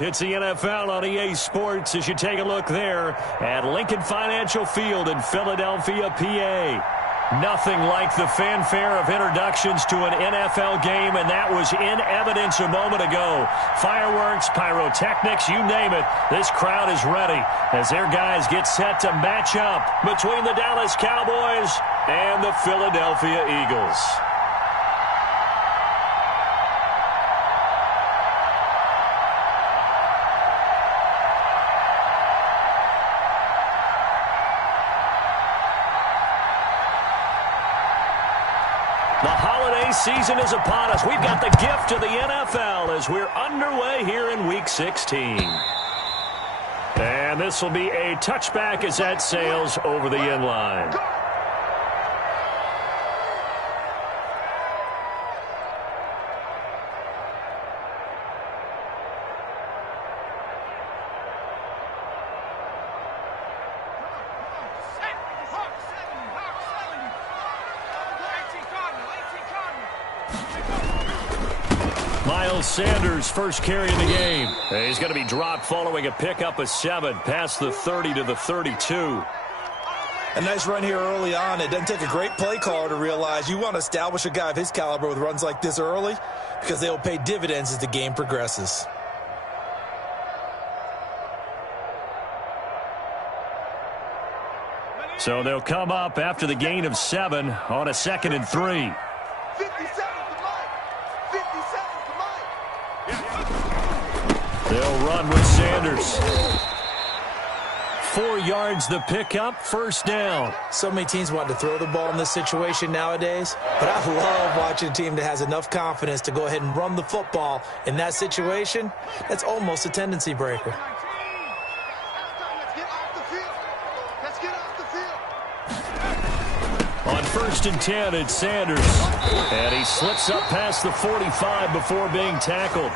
It's the NFL on EA Sports as you take a look there at Lincoln Financial Field in Philadelphia, PA. Nothing like the fanfare of introductions to an NFL game, and that was in evidence a moment ago. Fireworks, pyrotechnics, you name it. This crowd is ready as their guys get set to match up between the Dallas Cowboys and the Philadelphia Eagles. The holiday season is upon us. We've got the gift of the NFL as we're underway here in Week 16. And this will be a touchback as that sails over the end line. Sanders first carry in the game. He's going to be dropped following a pickup of 7 past the 30 to the 32. A nice run here early on. It doesn't take a great play caller to realize you want to establish a guy of his caliber with runs like this early because they'll pay dividends as the game progresses. So they'll come up after the gain of 7 on a 2nd and 3. They'll run with Sanders. 4 yards the pickup, first down. So many teams want to throw the ball in this situation nowadays, but I love watching a team that has enough confidence to go ahead and run the football in that situation. That's almost a tendency breaker. On 1st and 10, it's Sanders. And he slips up past the 45 before being tackled.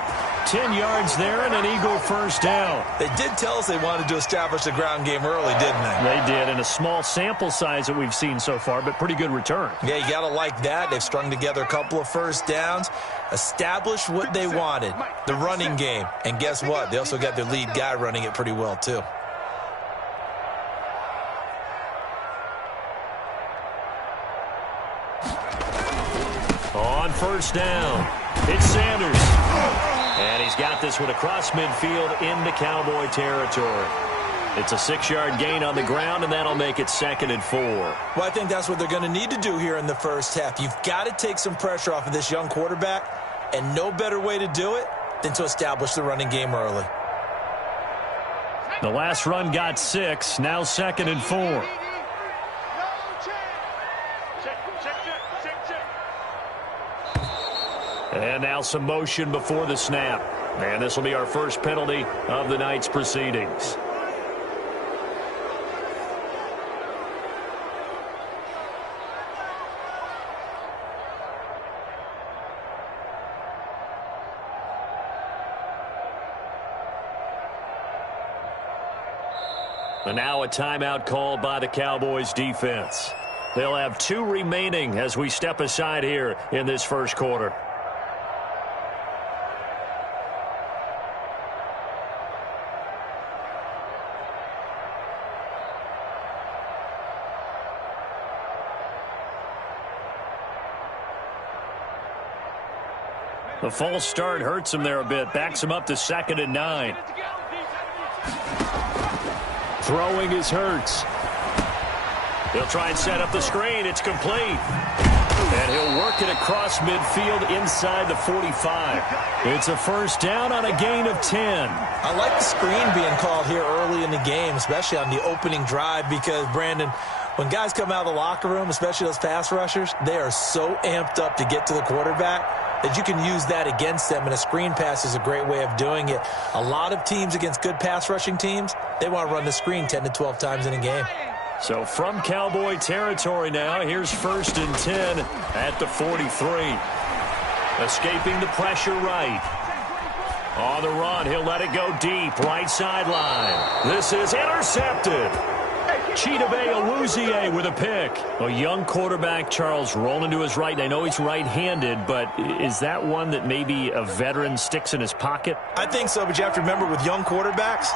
10 yards there and an Eagle first down. They did tell us they wanted to establish the ground game early, didn't they? They did, in a small sample size that we've seen so far, but pretty good return. Yeah, you got to like that. They've strung together a couple of first downs, established what they wanted, the running game. And guess what? They also got their lead guy running it pretty well, too. On 1st down, it's Sanders. And he's got this one across midfield into Cowboy territory. It's a 6-yard gain on the ground, and that'll make it 2nd and 4. Well, I think that's what they're going to need to do here in the first half. You've got to take some pressure off of this young quarterback, and no better way to do it than to establish the running game early. The last run got 6, now 2nd and 4. And now some motion before the snap. And this will be our first penalty of the night's proceedings. And now a timeout called by the Cowboys defense. They'll have 2 remaining as we step aside here in this first quarter. The false start hurts him there a bit. Backs him up to 2nd and 9. Throwing is Hurts. He'll try and set up the screen. It's complete. And he'll work it across midfield inside the 45. It's a first down on a gain of 10. I like the screen being called here early in the game, especially on the opening drive, because, Brandon, when guys come out of the locker room, especially those pass rushers, they are so amped up to get to the quarterback that you can use that against them, and a screen pass is a great way of doing it. A lot of teams against good pass rushing teams, they want to run the screen 10 to 12 times in a game. So from Cowboy territory now, here's 1st and 10 at the 43. Escaping the pressure right. On the run, he'll let it go deep, right sideline. This is intercepted. Chidobe Awuzie with a pick. A young quarterback, Charles, rolling to his right. And I know he's right-handed, but is that one that maybe a veteran sticks in his pocket? I think so, but you have to remember with young quarterbacks,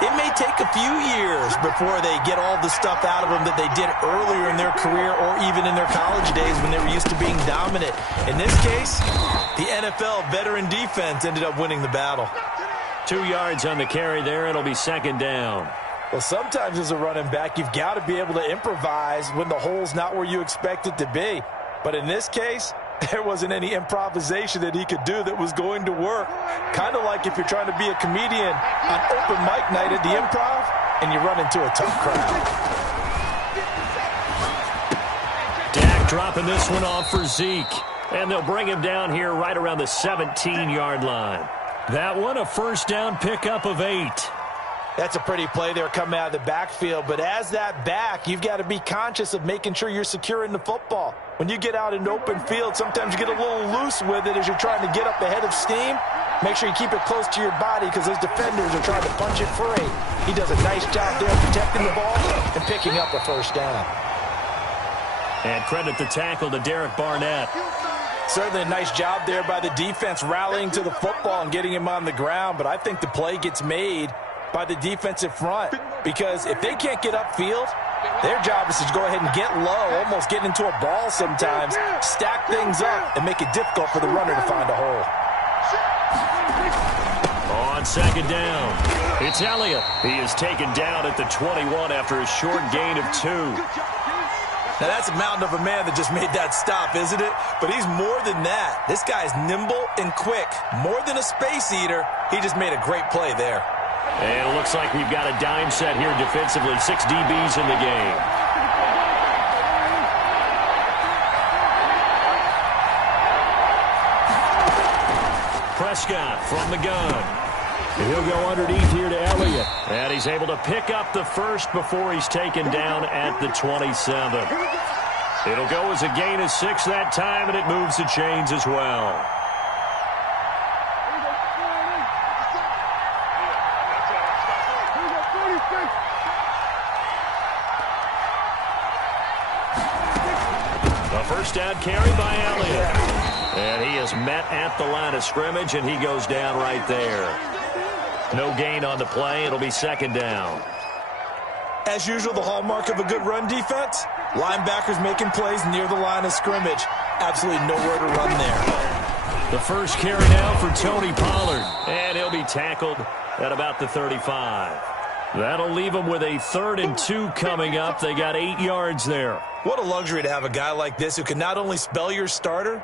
it may take a few years before they get all the stuff out of them that they did earlier in their career or even in their college days when they were used to being dominant. In this case, the NFL veteran defense ended up winning the battle. 2 yards on the carry there. It'll be second down. Well, sometimes as a running back, you've got to be able to improvise when the hole's not where you expect it to be. But in this case, there wasn't any improvisation that he could do that was going to work. Kind of like if you're trying to be a comedian on open mic night at the Improv and you run into a tough crowd. Dak dropping this one off for Zeke. And they'll bring him down here right around the 17-yard line. That one, a first down pickup of 8. That's a pretty play there coming out of the backfield. But as that back, you've got to be conscious of making sure you're securing the football. When you get out in open field, sometimes you get a little loose with it as you're trying to get up ahead of steam. Make sure you keep it close to your body because those defenders are trying to punch it free. He does a nice job there protecting the ball and picking up a first down. And credit the tackle to Derek Barnett. Certainly a nice job there by the defense rallying to the football and getting him on the ground. But I think the play gets made by the defensive front because if they can't get upfield, their job is to go ahead and get low, almost get into a ball sometimes, stack things up, and make it difficult for the runner to find a hole. On second down, it's Elliott. He is taken down at the 21 after a short gain of 2. Now, that's a mountain of a man that just made that stop, isn't it? But he's more than that. This guy's nimble and quick. More than a space eater, he just made a great play there. And it looks like we've got a dime set here defensively. 6 DBs in the game. Prescott from the gun. He'll go underneath here to Elliott. And he's able to pick up the first before he's taken down at the 27. It'll go as a gain of 6 that time, and it moves the chains as well. A first down carry by Elliott. And he is met at the line of scrimmage, and he goes down right there. No gain on the play. It'll be second down. As usual, the hallmark of a good run defense, linebackers making plays near the line of scrimmage. Absolutely nowhere to run there. The first carry now for Tony Pollard, and he'll be tackled at about the 35. That'll leave them with a 3rd and 2 coming up. They got 8 yards there. What a luxury to have a guy like this who can not only spell your starter,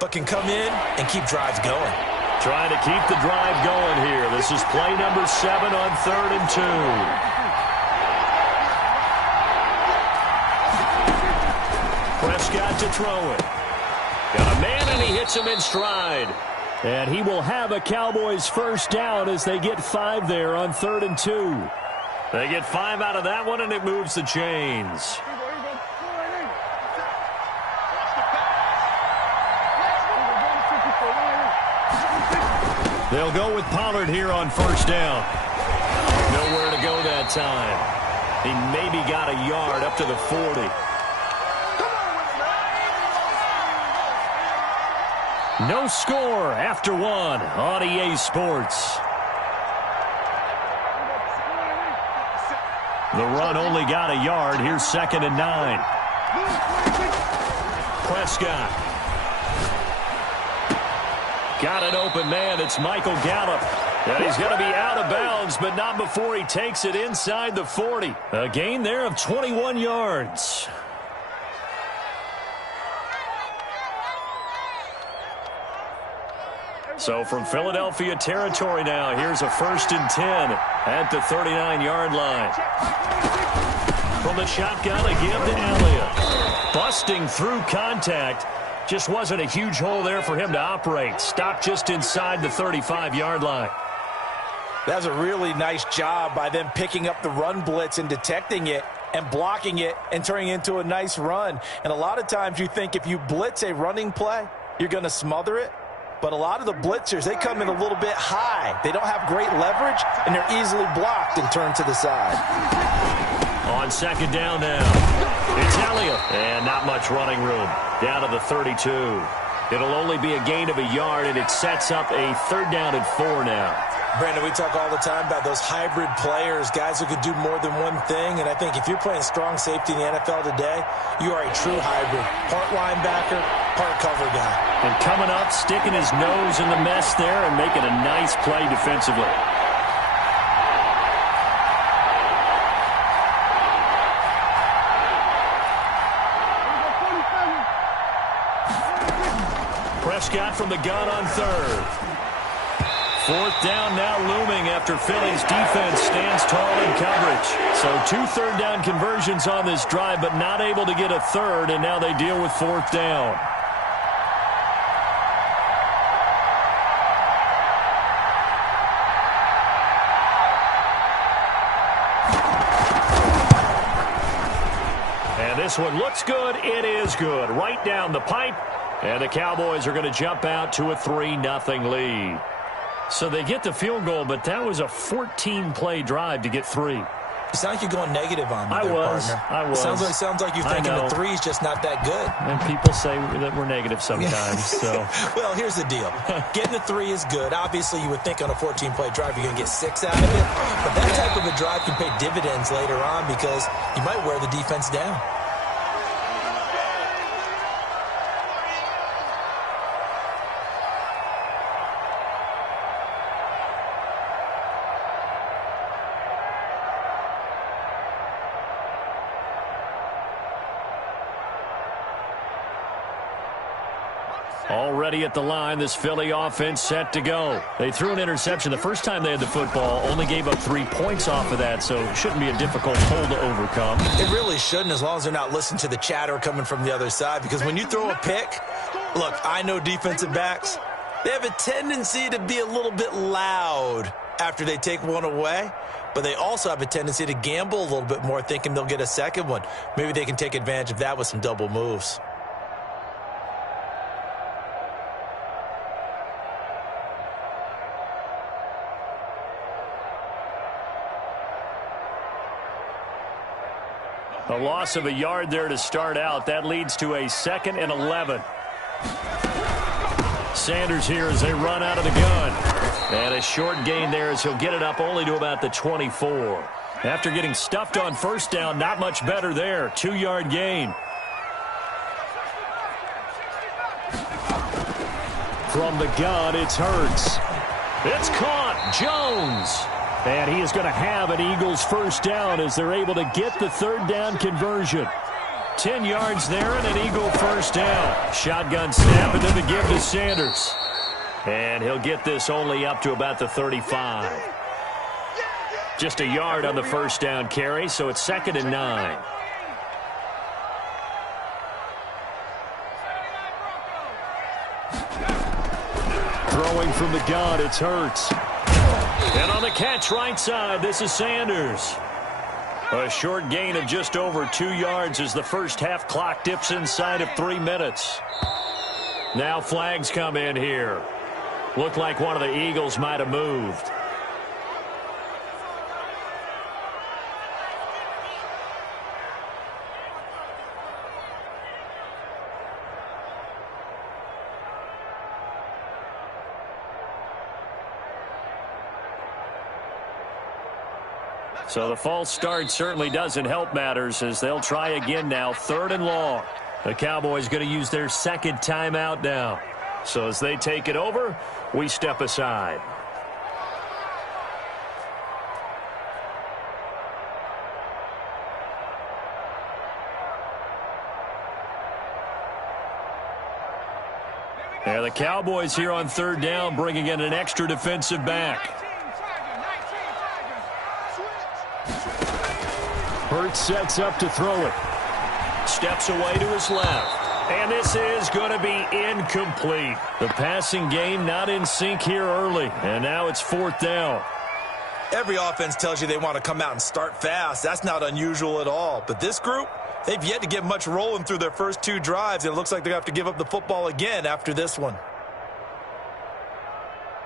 but can come in and keep drives going. Trying to keep the drive going here. This is play number 7 on 3rd and 2. Prescott to throw it. Got a man, and he hits him in stride. And he will have a Cowboys first down as they get 5 there on 3rd and 2. They get 5 out of that one, and it moves the chains. They'll go with Pollard here on first down. Nowhere to go that time. He maybe got a yard up to the 40. No score after 1 on EA Sports. The run only got a yard. Here's 2nd and 9. Prescott. Got an open man. It's Michael Gallup. And he's going to be out of bounds, but not before he takes it inside the 40. A gain there of 21 yards. So from Philadelphia territory now, here's a 1st and 10 at the 39-yard line. From the shotgun, a give to Elliott. Busting through contact. Just wasn't a huge hole there for him to operate. Stopped just inside the 35-yard line. That was a really nice job by them picking up the run blitz and detecting it and blocking it and turning it into a nice run. And a lot of times you think if you blitz a running play, you're going to smother it. But a lot of the blitzers, they come in a little bit high. They don't have great leverage, and they're easily blocked and turned to the side. On second down now, it's Elliott. And not much running room. Down to the 32. It'll only be a gain of a yard, and it sets up a 3rd down and 4 now. Brandon, we talk all the time about those hybrid players, guys who could do more than one thing. And I think if you're playing strong safety in the NFL today, you are a true hybrid. Part linebacker, part cover guy. And coming up, sticking his nose in the mess there and making a nice play defensively. Prescott from the gun on 3rd. 4th down now looming after Philly's defense stands tall in coverage. So 2 3rd down conversions on this drive, but not able to get a 3rd, and now they deal with 4th down. And this one looks good. It is good. Right down the pipe. And the Cowboys are going to jump out to a 3-0 lead. So they get the field goal, but that was a 14-play drive to get 3. You sound like you're going negative on me I there, was. partner. I was. Sounds like you're thinking the 3 is just not that good. And people say that we're negative sometimes. So. Well, here's the deal. Getting the 3 is good. Obviously, you would think on a 14-play drive you're going to get 6 out of it. But that type of a drive can pay dividends later on because you might wear the defense down. Already at the line, this Philly offense set to go. They threw an interception the first time they had the football, only gave up 3 points off of that, so it shouldn't be a difficult hole to overcome. It really shouldn't, as long as they're not listening to the chatter coming from the other side, because when you throw a pick, look, I know defensive backs, they have a tendency to be a little bit loud after they take one away, but they also have a tendency to gamble a little bit more, thinking they'll get a second one. Maybe they can take advantage of that with some double moves. A loss of a yard there to start out. That leads to a 2nd and 11. Sanders here as they run out of the gun. And a short gain there as he'll get it up only to about the 24. After getting stuffed on 1st down, not much better there. 2-yard gain. From the gun, it's Hurts. It's caught. Jones. And he is going to have an Eagles 1st down as they're able to get the 3rd down conversion. 10 yards there and an Eagle 1st down. Shotgun snap and then the give to Sanders. And he'll get this only up to about the 35. Just a yard on the 1st down carry, so it's 2nd and 9. Throwing from the gun, it's Hurts. And on the catch right side, this is Sanders. A short gain of just over 2 yards as the first half clock dips inside of 3 minutes. Now flags come in here. Looked like one of the Eagles might have moved. So the false start certainly doesn't help matters as they'll try again now. 3rd and long. The Cowboys going to use their 2nd timeout now. So as they take it over, we step aside. And the Cowboys here on 3rd down bringing in an extra defensive back. Hurts sets up to throw it. Steps away to his left. And this is going to be incomplete. The passing game not in sync here early. And now it's 4th down. Every offense tells you they want to come out and start fast. That's not unusual at all. But this group, they've yet to get much rolling through their first 2 drives. And it looks like they have to give up the football again after this one.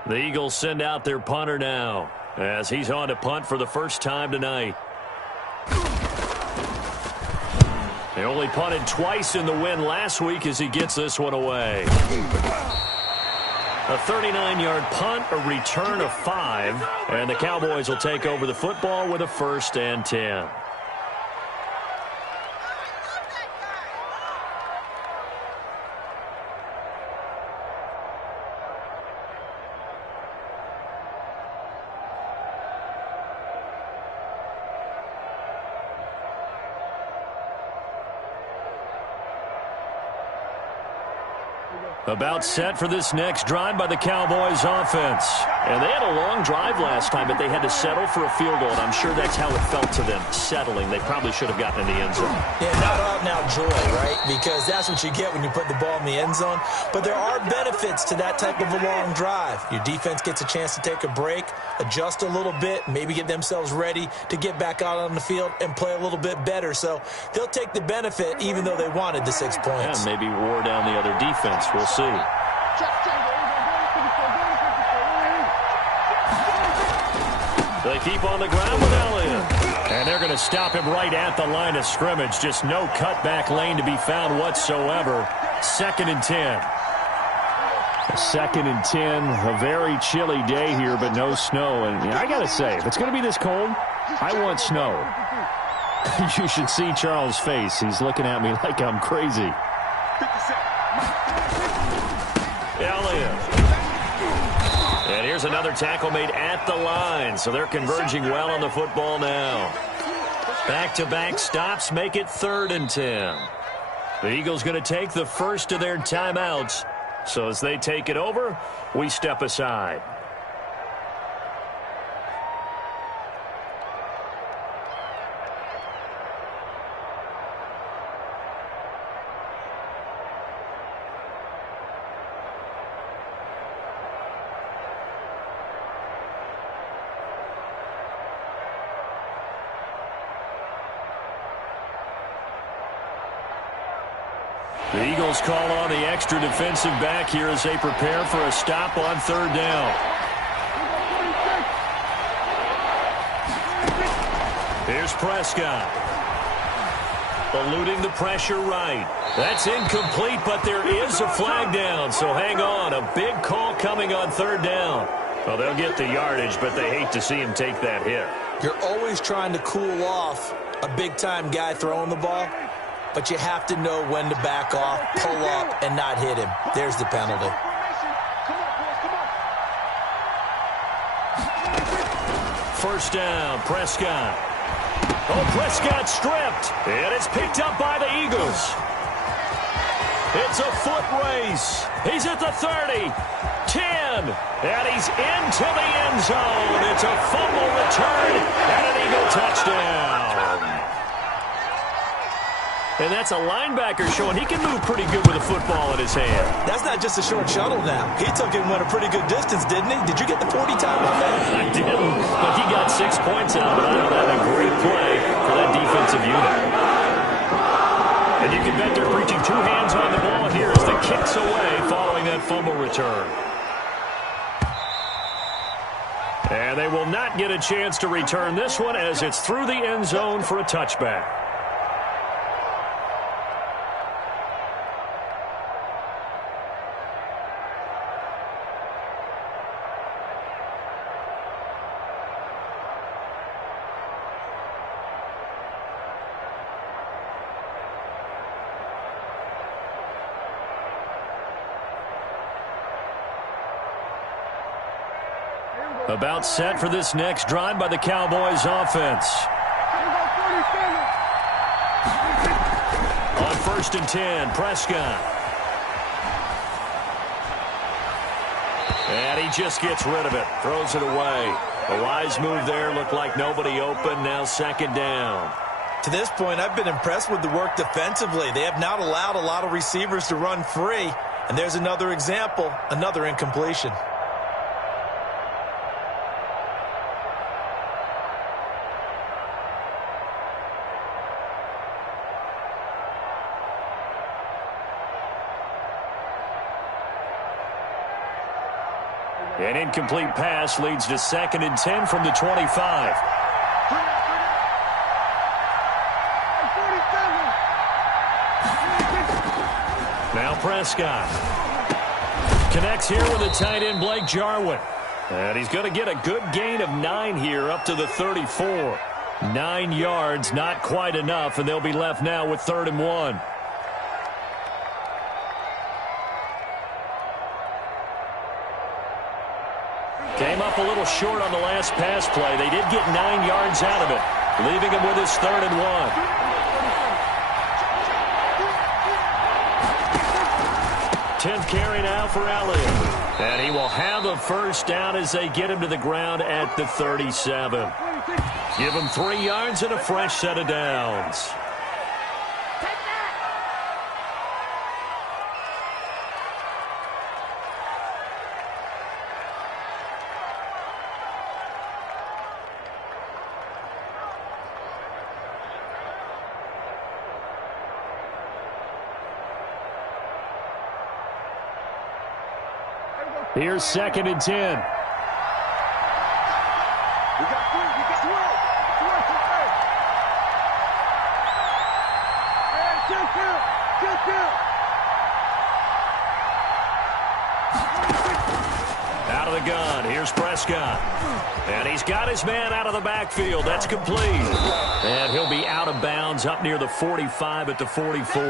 The Eagles send out their punter now as he's on to punt for the first time tonight. They only punted twice in the win last week as he gets this one away. A 39-yard punt, a return of 5, and the Cowboys will take over the football with a 1st and 10. About set for this next drive by the Cowboys offense. And they had a long drive last time, but they had to settle for a field goal, and I'm sure that's how it felt to them, settling. They probably should have gotten in the end zone. Yeah, not out now joy, right? Because that's what you get when you put the ball in the end zone. But there are benefits to that type of a long drive. Your defense gets a chance to take a break, adjust a little bit, maybe get themselves ready to get back out on the field and play a little bit better. So they'll take the benefit even though they wanted the 6 points. Yeah, maybe wore down the other defense. We'll see. They keep on the ground with Elliott. And they're going to stop him right at the line of scrimmage. Just no cutback lane to be found whatsoever. 2nd and 10. 2nd and 10. A very chilly day here, but no snow. And I got to say, if it's going to be this cold, I want snow. You should see Charles' face. He's looking at me like I'm crazy. Elliott. And here's another tackle made at the line. So they're converging well on the football now. Back-to-back stops make it 3rd and 10. The Eagles going to take the first of their timeouts. So as they take it over, we step aside. The Eagles call on the extra defensive back here as they prepare for a stop on 3rd down. Here's Prescott. Eluding the pressure right. That's incomplete, but there is a flag down, so hang on. A big call coming on 3rd down. Well, they'll get the yardage, but they hate to see him take that hit. You're always trying to cool off a big-time guy throwing the ball. But you have to know when to back off, pull up, and not hit him. There's the penalty. First down, Prescott. Oh, Prescott stripped. And it's picked up by the Eagles. It's a foot race. He's at the 30, 10, and he's into the end zone. It's a fumble return and an Eagle touchdown. And that's a linebacker showing he can move pretty good with a football in his hand. That's not just a short shuttle now. He took it and went a pretty good distance, didn't he? Did you get the 40 time on that? I didn't, but he got 6 points out of it. I know that's a great play for that defensive unit. And you can bet they're preaching 2 hands on the ball here as the kick's away following that fumble return. And they will not get a chance to return this one as it's through the end zone for a touchback. About set for this next drive by the Cowboys offense. On 1st and 10, Prescott. And he just gets rid of it, throws it away. A wise move there, looked like nobody open, now 2nd down. To this point, I've been impressed with the work defensively. They have not allowed a lot of receivers to run free. And there's another example, another incompletion. An incomplete pass leads to 2nd and 10 from the 25. Now Prescott. Connects here with the tight end, Blake Jarwin. And he's going to get a good gain of 9 here up to the 34. 9 yards, not quite enough, and they'll be left now with 3rd and 1. Came up a little short on the last pass play. They did get 9 yards out of it, leaving him with his 3rd and 1. 10th carry now for Elliott. And he will have a first down as they get him to the ground at the 37. Give him 3 yards and a fresh set of downs. Here's 2nd and 10. Out of the gun. Here's Prescott. And he's got his man out of the backfield. That's complete. And he'll be out of bounds up near the 45 at the 44.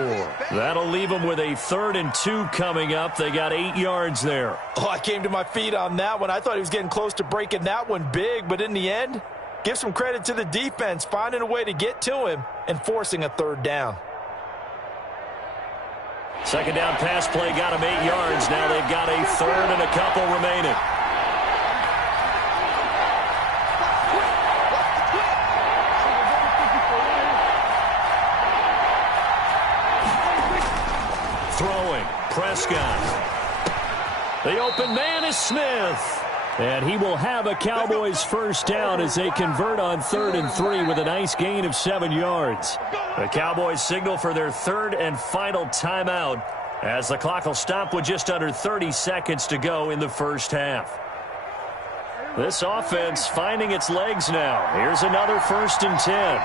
That'll leave him with a 3rd and 2 coming up. They got 8 yards there. Oh, I came to my feet on that one. I thought he was getting close to breaking that one big, but in the end, give some credit to the defense, finding a way to get to him and forcing a 3rd down. 2nd down pass play got him 8 yards. Now they've got a 3rd and a couple remaining. Throwing, Prescott. The open man is Smith. And he will have a Cowboys first down as they convert on 3rd and 3 with a nice gain of 7 yards. The Cowboys signal for their 3rd and final timeout as the clock will stop with just under 30 seconds to go in the first half. This offense finding its legs now. Here's another 1st and 10.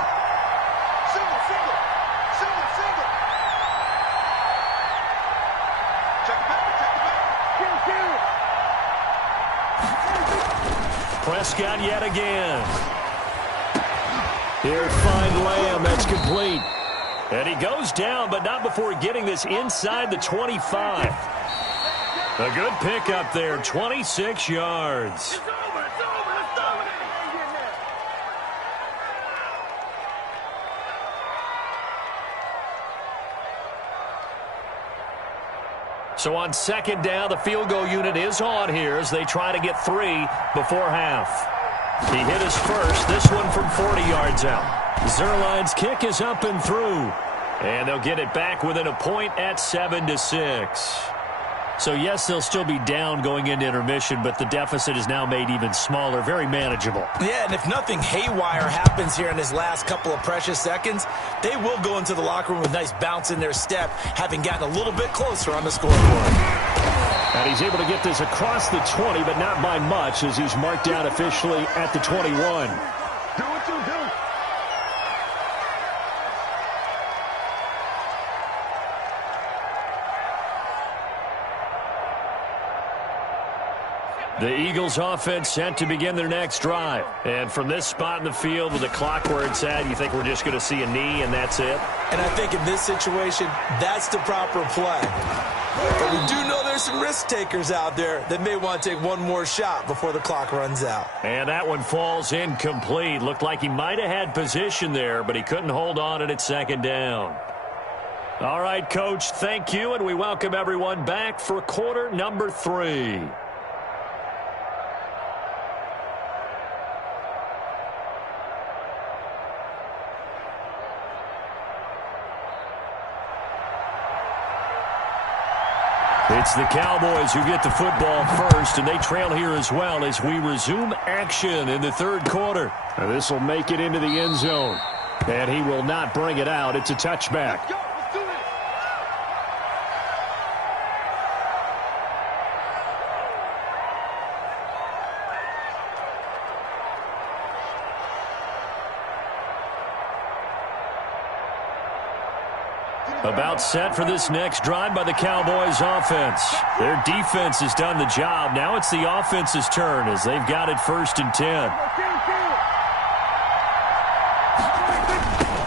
Prescott yet again. Here's find Lamb. That's complete. And he goes down, but not before getting this inside the 25. A good pickup there, 26 yards. So on 2nd down, the field goal unit is on here as they try to get 3 before half. He hit his first, this one from 40 yards out. Zerline's kick is up and through. And they'll get it back within a point at 7-6. So, yes, they'll still be down going into intermission, but the deficit is now made even smaller, very manageable. Yeah, and if nothing haywire happens here in his last couple of precious seconds, they will go into the locker room with a nice bounce in their step, having gotten a little bit closer on the scoreboard. And he's able to get this across the 20, but not by much, as he's marked down officially at the 21. Do what you do. The Eagles offense set to begin their next drive. And from this spot in the field with the clock where it's at, you think we're just going to see a knee and that's it? And I think in this situation, that's the proper play. But we do know there's some risk takers out there that may want to take one more shot before the clock runs out. And that one falls incomplete. Looked like he might have had position there, but he couldn't hold on at 2nd down. All right, Coach, thank you, and we welcome everyone back for quarter number 3. It's the Cowboys who get the football first, and they trail here as well as we resume action in the 3rd quarter. This will make it into the end zone, and he will not bring it out. It's a touchback. About set for this next drive by the Cowboys offense. Their defense has done the job. Now it's the offense's turn as they've got it 1st and 10.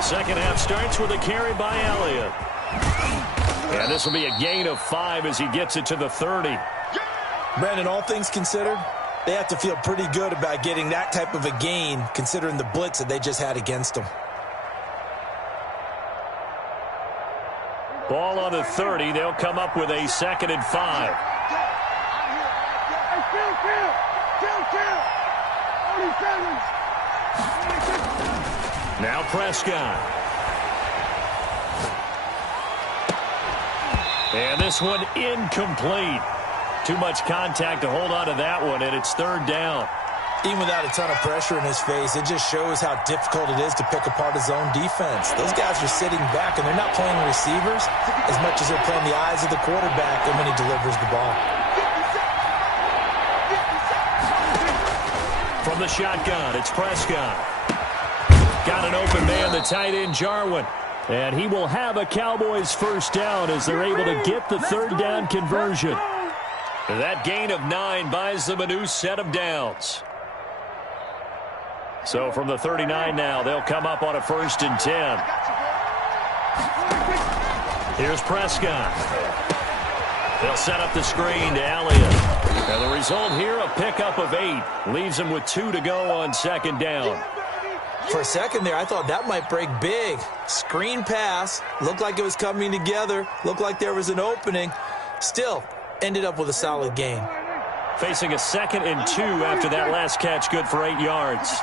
Second half starts with a carry by Elliott. And this will be a gain of 5 as he gets it to the 30. Brandon, all things considered, they have to feel pretty good about getting that type of a gain considering the blitz that they just had against them. Ball on the 30. They'll come up with a 2nd and 5. Now Prescott. And this one incomplete. Too much contact to hold on to that one, and it's 3rd down. Even without a ton of pressure in his face, it just shows how difficult it is to pick apart his own defense. Those guys are sitting back, and they're not playing receivers as much as they're playing the eyes of the quarterback and when he delivers the ball. From the shotgun, it's Prescott. Got an open man, the tight end, Jarwin. And he will have a Cowboys 1st down as they're able to get the 3rd down conversion. That gain of 9 buys them a new set of downs. So from the 39 now, they'll come up on a 1st and 10. Here's Prescott. They'll set up the screen to Elliott. And the result here, a pickup of 8. Leaves them with 2 to go on 2nd down. For a second there, I thought that might break big. Screen pass. Looked like it was coming together. Looked like there was an opening. Still, ended up with a solid gain. Facing a 2nd and 2 after that last catch, good for 8 yards.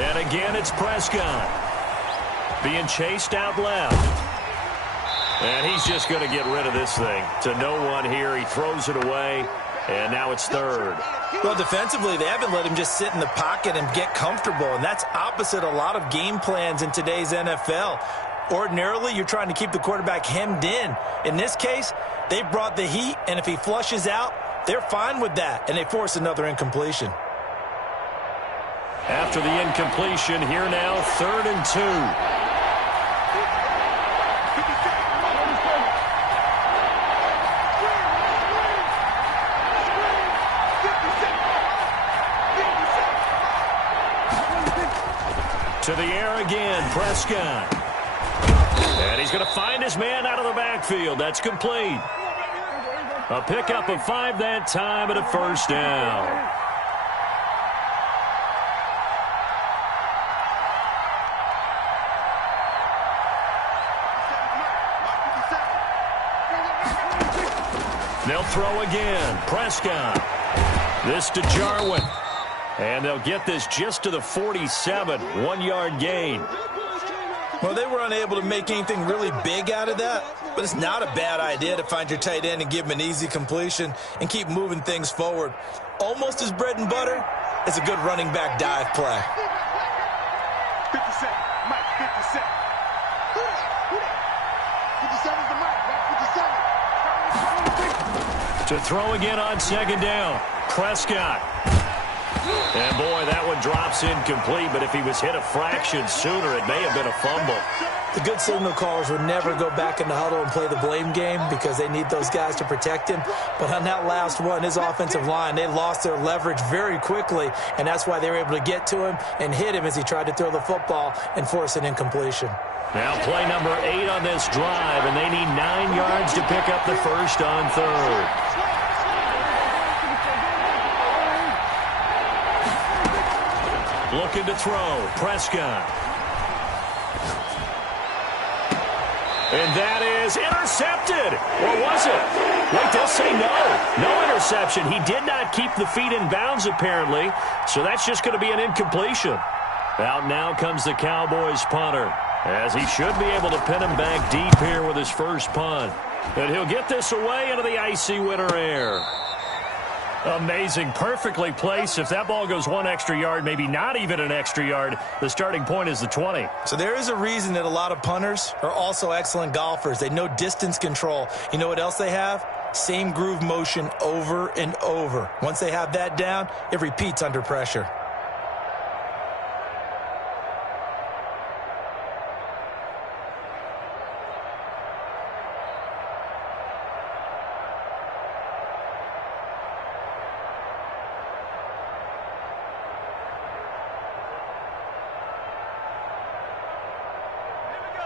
And again, it's Prescott. Being chased out left. And he's just going to get rid of this thing. To no one here. He throws it away. And now it's 3rd. Well, defensively, they haven't let him just sit in the pocket and get comfortable. And that's opposite a lot of game plans in today's NFL. Ordinarily, you're trying to keep the quarterback hemmed in. In this case, they brought the heat. And if he flushes out, they're fine with that. And they force another incompletion. After the incompletion, here now, 3rd and 2. To the air again, Prescott. And he's going to find his man out of the backfield. That's complete. A pickup of 5 that time and a 1st down. They'll throw again. Prescott. This to Jarwin. And they'll get this just to the 47. 1-yard gain. Well, they were unable to make anything really big out of that, but it's not a bad idea to find your tight end and give him an easy completion and keep moving things forward. Almost as bread and butter as a good running back dive play. 57, Mike, 57. To throw again on 2nd down. Prescott. And, boy, that one drops incomplete, but if he was hit a fraction sooner, it may have been a fumble. The good signal callers would never go back in the huddle and play the blame game because they need those guys to protect him. But on that last one, his offensive line, they lost their leverage very quickly, and that's why they were able to get to him and hit him as he tried to throw the football and force an incompletion. Now play number 8 on this drive, and they need 9 yards to pick up the 1st on 3rd. Looking to throw. Prescott. And that is intercepted. Or was it? Wait, they'll say no. No interception. He did not keep the feet in bounds, apparently. So that's just going to be an incompletion. Out now comes the Cowboys punter, as he should be able to pin him back deep here with his first punt. And he'll get this away into the icy winter air. Amazing. Perfectly placed. If that ball goes 1 extra yard, maybe not even an extra yard, the starting point is the 20. So there is a reason that a lot of punters are also excellent golfers. They know distance control. You know what else they have? Same groove motion over and over. Once they have that down, it repeats under pressure.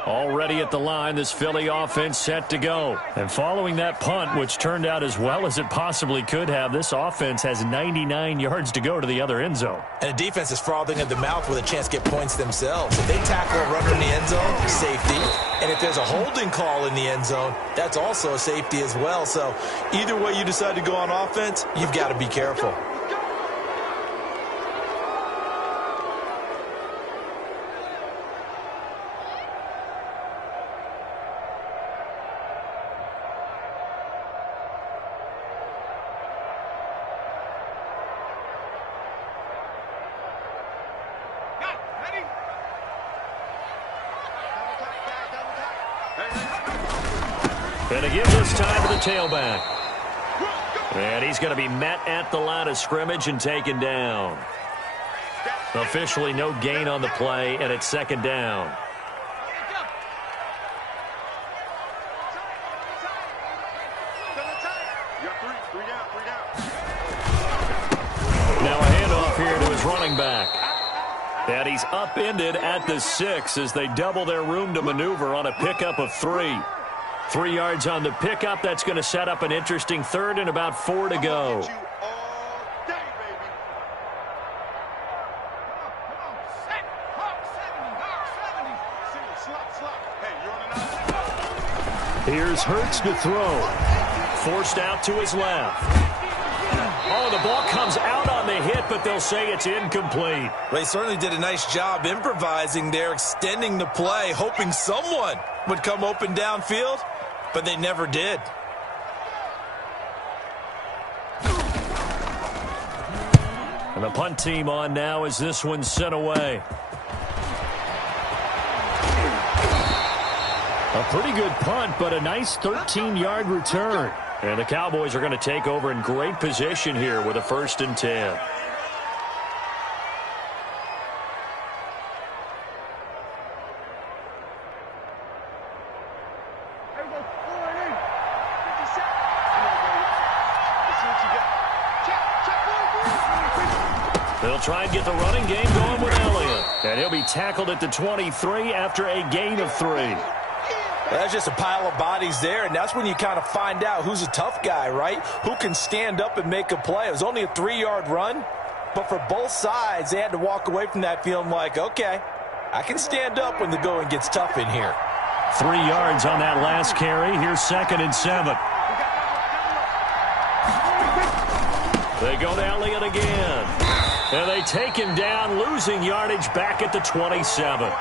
Already at the line, this Philly offense set to go. And following that punt, which turned out as well as it possibly could have, this offense has 99 yards to go to the other end zone. And the defense is frothing at the mouth with a chance to get points themselves. If they tackle a runner in the end zone, safety. And if there's a holding call in the end zone, that's also a safety as well. So either way you decide to go on offense, you've got to be careful. And to give this time to the tailback. And he's going to be met at the line of scrimmage and taken down. Officially no gain on the play, and it's second down. Now a handoff here to his running back. And he's upended at the 6 as they double their room to maneuver on a pickup of 3. 3 yards on the pickup. That's going to set up an interesting third and about 4 to go. Here's Hurts to throw. Forced out to his left. Oh, the ball comes out on the hit, but they'll say it's incomplete. Well, he certainly did a nice job improvising there, extending the play, hoping someone would come open downfield, but they never did. And the punt team on now as this one's sent away. A pretty good punt, but a nice 13-yard return. And the Cowboys are going to take over in great position here with a 1st and 10. They'll try and get the running game going with Elliott. And he'll be tackled at the 23 after a gain of 3. That's just a pile of bodies there, and that's when you kind of find out who's a tough guy, right? Who can stand up and make a play. It was only a 3-yard run, but for both sides, they had to walk away from that feeling like, okay, I can stand up when the going gets tough in here. 3 yards on that last carry. Here's 2nd and 7. They go to Elliott again. And they take him down, losing yardage back at the 27.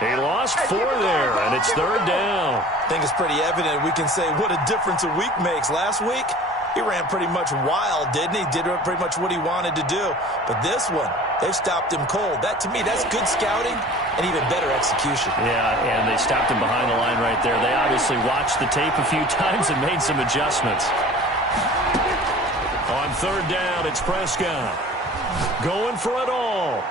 He lost 4 there, and it's 3rd down. I think it's pretty evident. We can say what a difference a week makes. Last week, he ran pretty much wild, didn't he? Did pretty much what he wanted to do. But this one, they've stopped him cold. That, to me, that's good scouting and even better execution. Yeah, and they stopped him behind the line right there. They obviously watched the tape a few times and made some adjustments. On 3rd down, it's Prescott. Going for it all.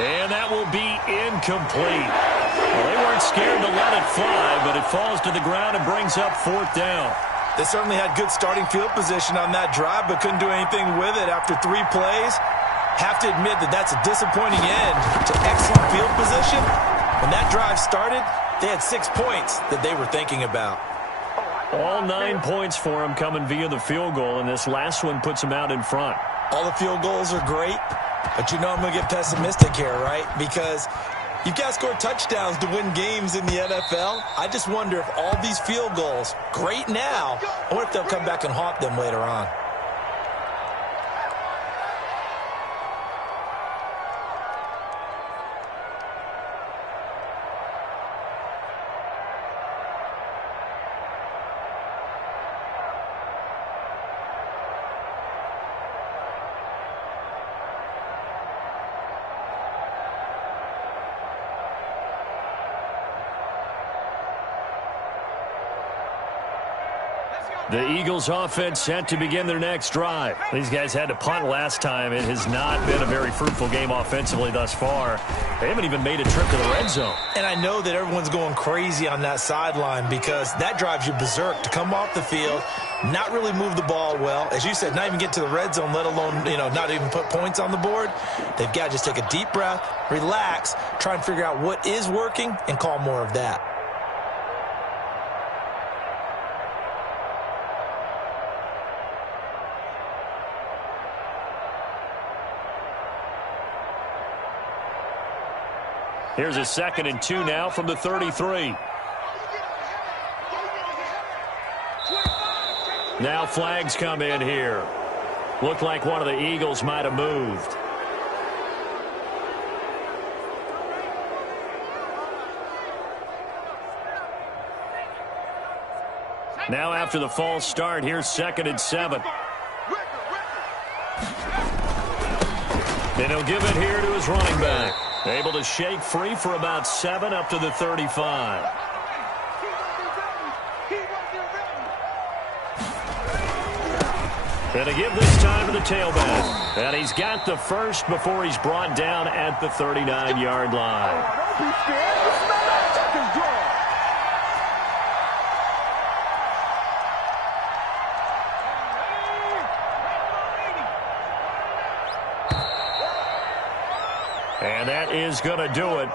And that will be incomplete. Well, they weren't scared to let it fly, but it falls to the ground and brings up 4th down. They certainly had good starting field position on that drive, but couldn't do anything with it after 3 plays. Have to admit that that's a disappointing end to excellent field position. When that drive started, they had 6 points that they were thinking about. All 9 points for them coming via the field goal, and this last one puts them out in front. All the field goals are great, but you know I'm going to get pessimistic here, right? Because you've got to score touchdowns to win games in the NFL. I just wonder if all these field goals, great now, I wonder if they'll come back and haunt them later on. The Eagles offense set to begin their next drive. These guys had to punt last time. It has not been a very fruitful game offensively thus far. They haven't even made a trip to the red zone. And I know that everyone's going crazy on that sideline because that drives you berserk to come off the field, not really move the ball well. As you said, not even get to the red zone, let alone, not even put points on the board. They've got to just take a deep breath, relax, try and figure out what is working, and call more of that. Here's a 2nd and 2 now from the 33. Now flags come in here. Looked like one of the Eagles might have moved. Now after the false start, here's 2nd and 7. And he'll give it here to his running back. Able to shake free for about 7 up to the 35. And to give this time to the tailback. And he's got the first before he's brought down at the 39-yard line. Don't be scared. It's not a chicken draw. And that is going to do it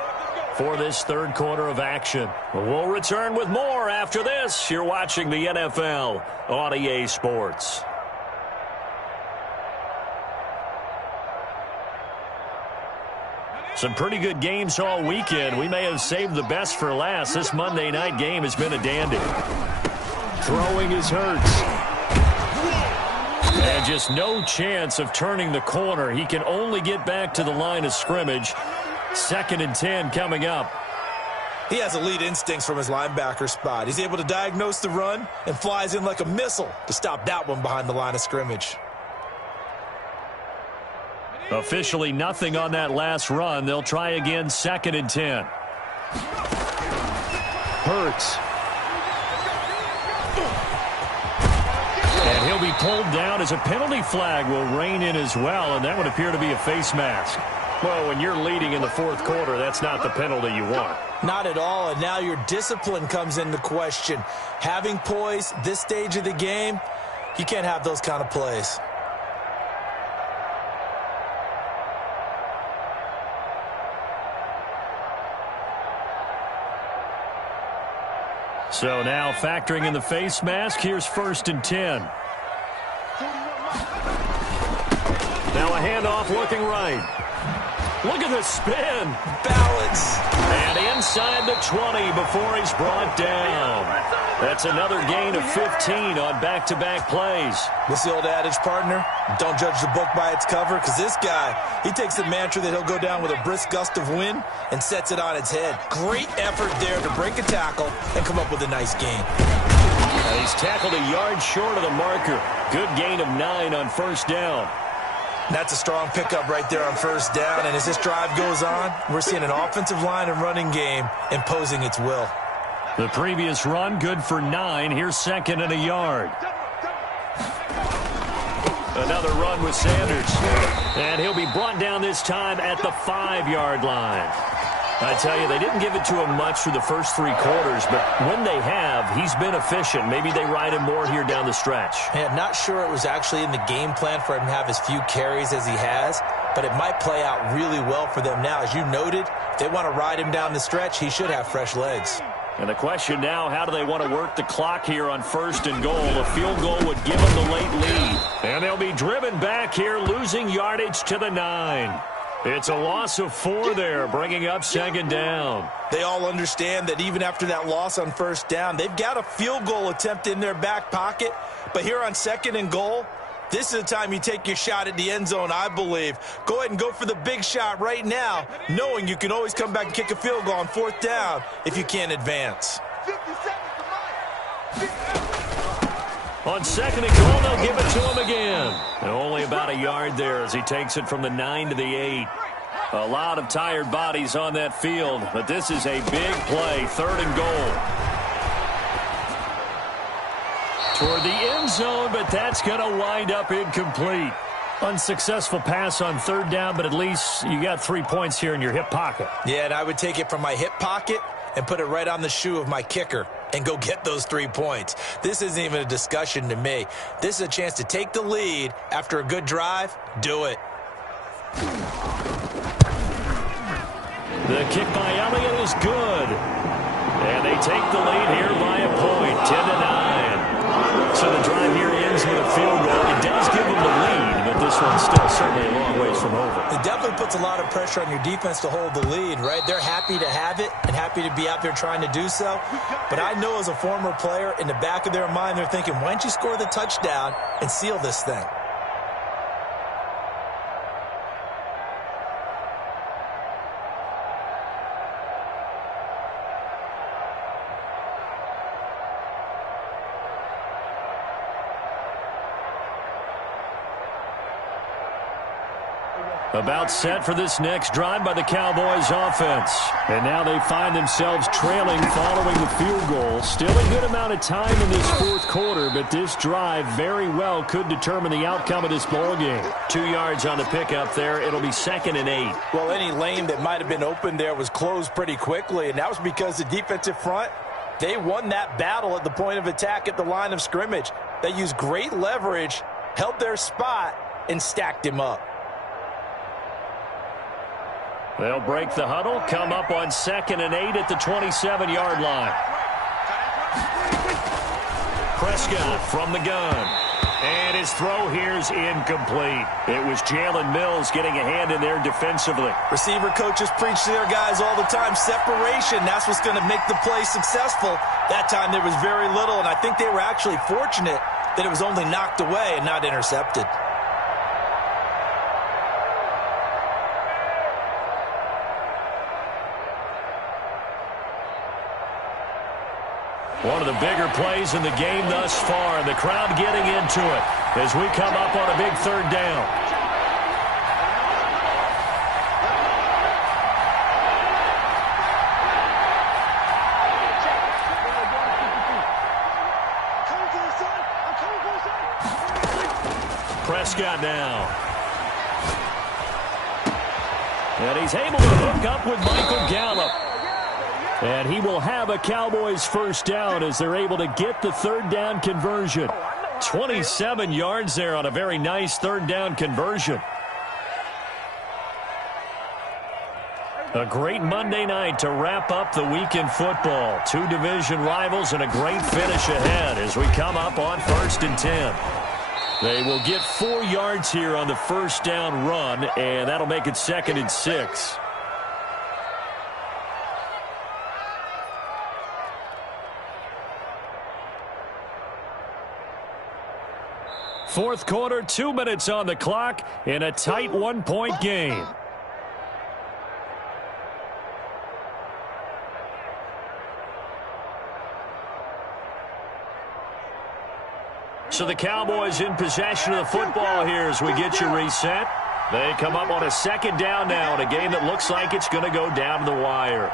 for this third quarter of action. We'll return with more after this. You're watching the NFL on EA Sports. Some pretty good games all weekend. We may have saved the best for last. This Monday night game has been a dandy. Throwing is Hurts. And just no chance of turning the corner. He can only get back to the line of scrimmage. 2nd and 10 coming up. He has elite instincts from his linebacker spot. He's able to diagnose the run and flies in like a missile to stop that one behind the line of scrimmage. Officially nothing on that last run. They'll try again, 2nd and 10. Hurts. And he'll be pulled down as a penalty flag will rein in as well, and that would appear to be a face mask. Well, when you're leading in the fourth quarter, that's not the penalty you want. Not at all, and now your discipline comes into question. Having poise this stage of the game, you can't have those kind of plays. So now factoring in the face mask, here's 1st and 10. Now a handoff looking right. Look at the spin. Balance. And inside the 20 before he's brought down. That's another gain of 15 on back-to-back plays. What's the old adage, partner? Don't judge the book by its cover, because this guy, he takes the mantra that he'll go down with a brisk gust of wind and sets it on its head. Great effort there to break a tackle and come up with a nice gain. And he's tackled a yard short of the marker. Good gain of 9 on 1st down. That's a strong pickup right there on 1st down, and as this drive goes on, we're seeing an offensive line and running game imposing its will. The previous run, good for 9. Here's 2nd and a yard. Another run with Sanders. And he'll be brought down this time at the 5-yard line. I tell you, they didn't give it to him much through the first 3 quarters, but when they have, he's been efficient. Maybe they ride him more here down the stretch. Yeah, I'm not sure it was actually in the game plan for him to have as few carries as he has, but it might play out really well for them now. As you noted, if they want to ride him down the stretch, he should have fresh legs. And the question now, how do they want to work the clock here on 1st and goal? A field goal would give them the late lead. And they'll be driven back here, losing yardage to the 9. It's a loss of 4 there, bringing up 2nd down. They all understand that even after that loss on 1st down, they've got a field goal attempt in their back pocket. But here on 2nd and goal, this is the time you take your shot at the end zone, I believe. Go ahead and go for the big shot right now, knowing you can always come back and kick a field goal on 4th down if you can't advance. On 2nd and goal, they'll give it to him again. And only about a yard there as he takes it from the 9 to the 8. A lot of tired bodies on that field, but this is a big play, 3rd and goal. Toward the end zone, but that's going to wind up incomplete. Unsuccessful pass on third down, but at least you got 3 points here in your hip pocket. Yeah, and I would take it from my hip pocket and put it right on the shoe of my kicker and go get those 3 points. This isn't even a discussion to me. This is a chance to take the lead after a good drive. Do it. The kick by Elliott is good. And they take the lead here by a point, 10-9. So the drive here ends with a field goal. It does give them the lead, but this one's still certainly a long ways from over. It definitely puts a lot of pressure on your defense to hold the lead, right? They're happy to have it and happy to be out there trying to do so. But I know as a former player, in the back of their mind, they're thinking, why don't you score the touchdown and seal this thing? About set for this next drive by the Cowboys offense. And now they find themselves trailing following the field goal. Still a good amount of time in this fourth quarter, but this drive very well could determine the outcome of this ball game. 2 yards on the pickup there. It'll be 2nd and 8. Well, any lane that might have been open there was closed pretty quickly, and that was because the defensive front, they won that battle at the point of attack at the line of scrimmage. They used great leverage, held their spot, and stacked him up. They'll break the huddle, come up on 2nd and 8 at the 27-yard line. Prescott from the gun. And his throw here's incomplete. It was Jalen Mills getting a hand in there defensively. Receiver coaches preach to their guys all the time. Separation, that's what's going to make the play successful. That time there was very little, and I think they were actually fortunate that it was only knocked away and not intercepted. One of the bigger plays in the game thus far, and the crowd getting into it as we come up on a big third down. Prescott now. And he's able to hook up with Michael Gallup. And he will have a Cowboys first down as they're able to get the third down conversion. 27 yards there on a very nice third down conversion. A great Monday night to wrap up the week in football. 2 division rivals and a great finish ahead as we come up on 1st and 10. They will get 4 yards here on the first down run, and that'll make it 2nd and 6. Fourth quarter, 2 minutes on the clock in a tight 1-point game. So the Cowboys in possession of the football here as we get you reset. They come up on a 2nd down now in a game that looks like it's going to go down to the wire.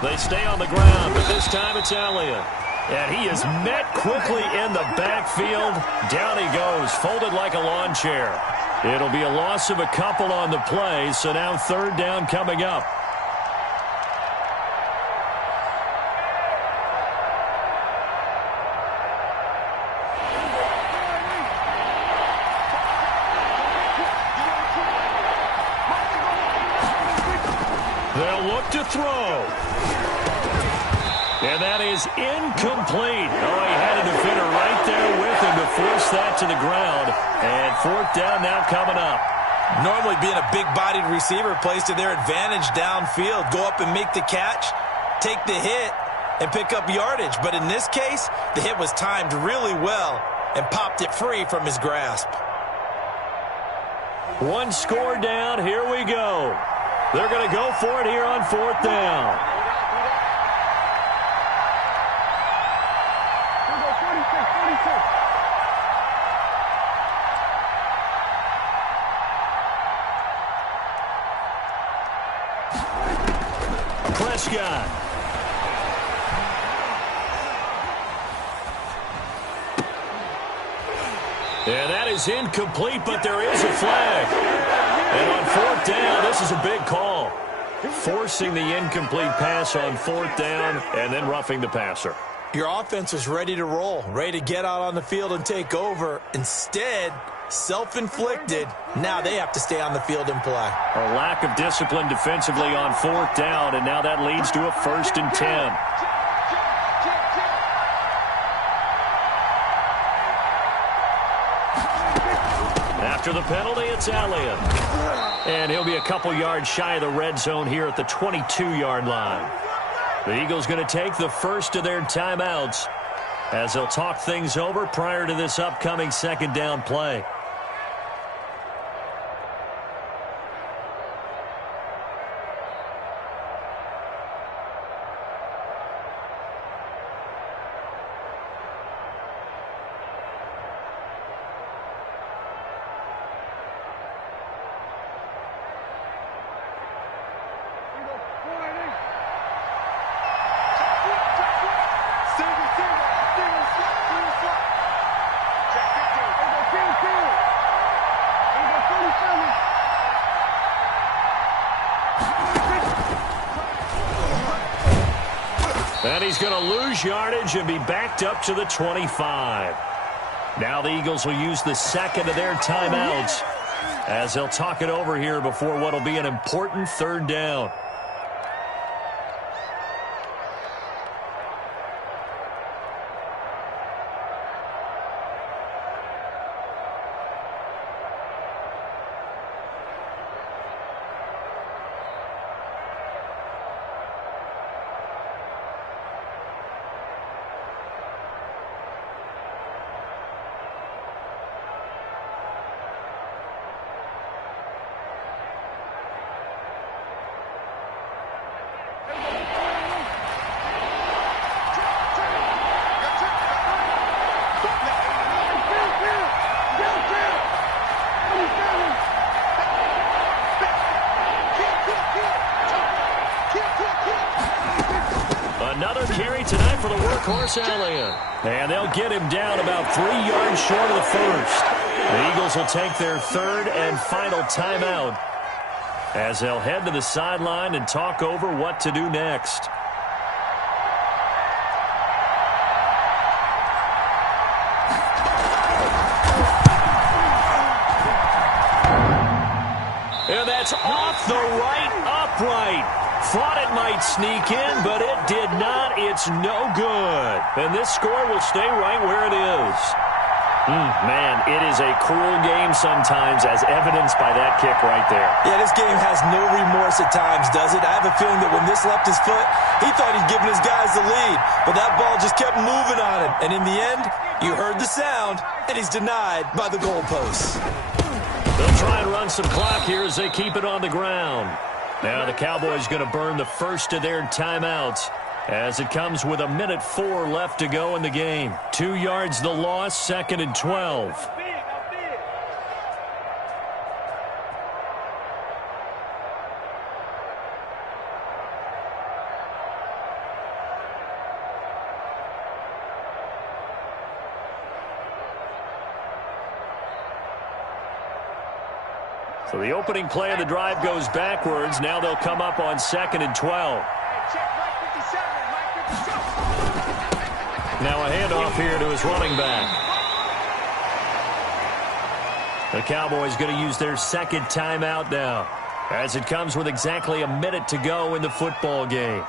They stay on the ground, but this time it's Elliott. And he is met quickly in the backfield. Down he goes, folded like a lawn chair. It'll be a loss of a couple on the play, so now third down coming up. They'll look to throw. And that is incomplete. Oh, he had a defender right there with him to force that to the ground. And fourth down now coming up. Normally being a big-bodied receiver plays to their advantage downfield. Go up and make the catch, take the hit, and pick up yardage. But in this case, the hit was timed really well and popped it free from his grasp. One score down. Here we go. They're going to go for it here on fourth down. Prescott. And that is incomplete, but there is a flag. And on 4th down, this is a big call. Forcing the incomplete pass on 4th down and then roughing the passer. Your offense was ready to roll, ready to get out on the field and take over. Instead, self-inflicted. Now they have to stay on the field and play. A lack of discipline defensively on 4th down, and now that leads to a 1st and 10. After the penalty, it's Elliott. And he'll be a couple yards shy of the red zone here at the 22-yard line. The Eagles going to take the first of their timeouts as they'll talk things over prior to this upcoming 2nd down play. And he's going to lose yardage and be backed up to the 25. Now the Eagles will use the second of their timeouts as they'll talk it over here before what will be an important 3rd down. Another carry tonight for the workhorse Elliott. And they'll get him down about 3 yards short of the first. The Eagles will take their 3rd and final timeout as they'll head to the sideline and talk over what to do next. And that's off the right upright. Thought it might sneak in, but it did not. It's no good. And this score will stay right where it is. Man, it is a cruel game sometimes, as evidenced by that kick right there. Yeah, this game has no remorse at times, does it? I have a feeling that when this left his foot, he thought he'd given his guys the lead. But that ball just kept moving on him. And in the end, you heard the sound, and he's denied by the goalposts. They'll try and run some clock here as they keep it on the ground. Now the Cowboys going to burn the first of their timeouts as it comes with 1:04 left to go in the game. 2 yards the loss, 2nd and 12. So the opening play of the drive goes backwards. Now they'll come up on 2nd and 12. Now a handoff here to his running back. The Cowboys going to use their 2nd timeout now as it comes with exactly 1 minute to go in the football game.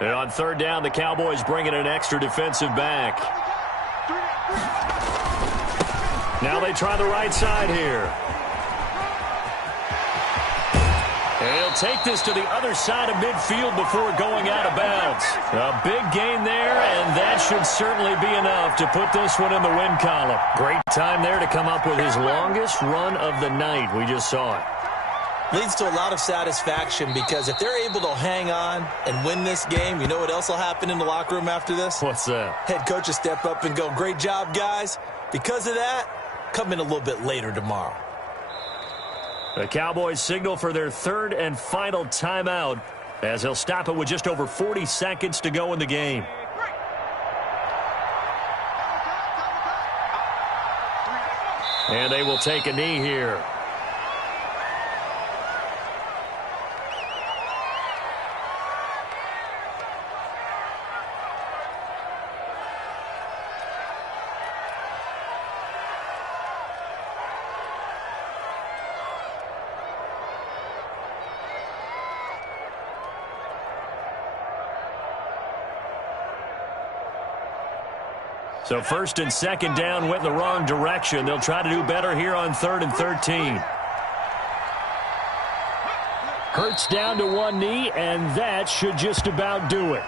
And on 3rd down, the Cowboys bring in an extra defensive back. Now they try the right side here. And he'll take this to the other side of midfield before going out of bounds. A big gain there, and that should certainly be enough to put this one in the win column. Great time there to come up with his longest run of the night. We just saw it. leads to a lot of satisfaction because if they're able to hang on and win this game, you know what else will happen in the locker room after this? What's that? Head coach will step up and go, great job, guys. Because of that, come in a little bit later tomorrow. The Cowboys signal for their third and final timeout as they'll stop it with just over 40 seconds to go in the game. And they will take a knee here. So first and second down went in the wrong direction. They'll try to do better here on 3rd and 13. Hurts down to one knee, and that should just about do it.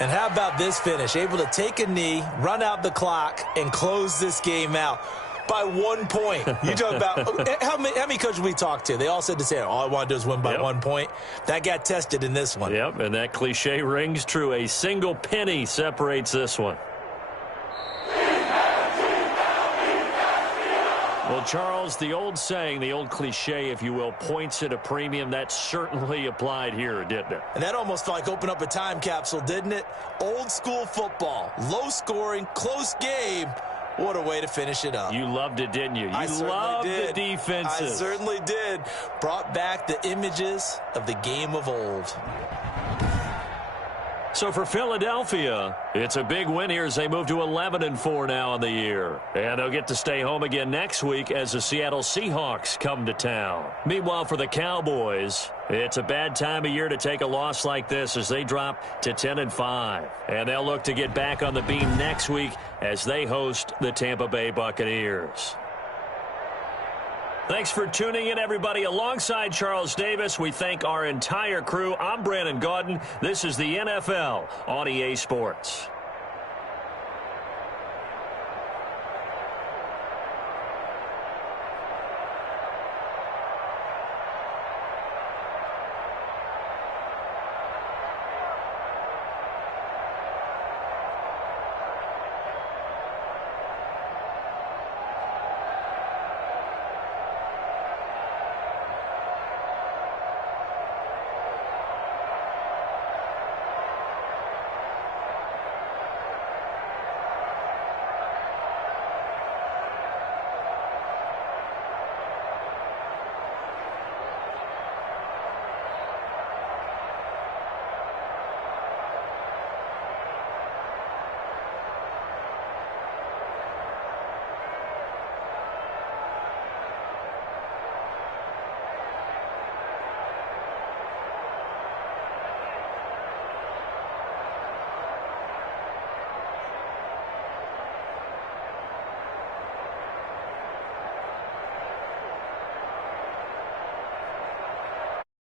And how about this finish? Able to take a knee, run out the clock, and close this game out by 1 point. You talk about how many coaches we talked to? They all said the same. All I want to do is win by 1 point. That got tested in this one. Yep, and that cliche rings true. A single penny separates this one. Well, Charles, the old saying, the old cliche, if you will, points at a premium, that certainly applied here, didn't it? And that almost like opened up a time capsule, didn't it? Old school football, low scoring, close game. What a way to finish it up. You loved it, didn't you? I You loved did. the defenses. I certainly did. Brought back the images of the game of old. So for Philadelphia, it's a big win here as they move to 11-4 now in the year. And they'll get to stay home again next week as the Seattle Seahawks come to town. Meanwhile, for the Cowboys, it's a bad time of year to take a loss like this as they drop to 10-5. And they'll look to get back on the beam next week as they host the Tampa Bay Buccaneers. Thanks for tuning in, everybody. Alongside Charles Davis, we thank our entire crew. I'm Brandon Gaudin. This is the NFL on EA Sports.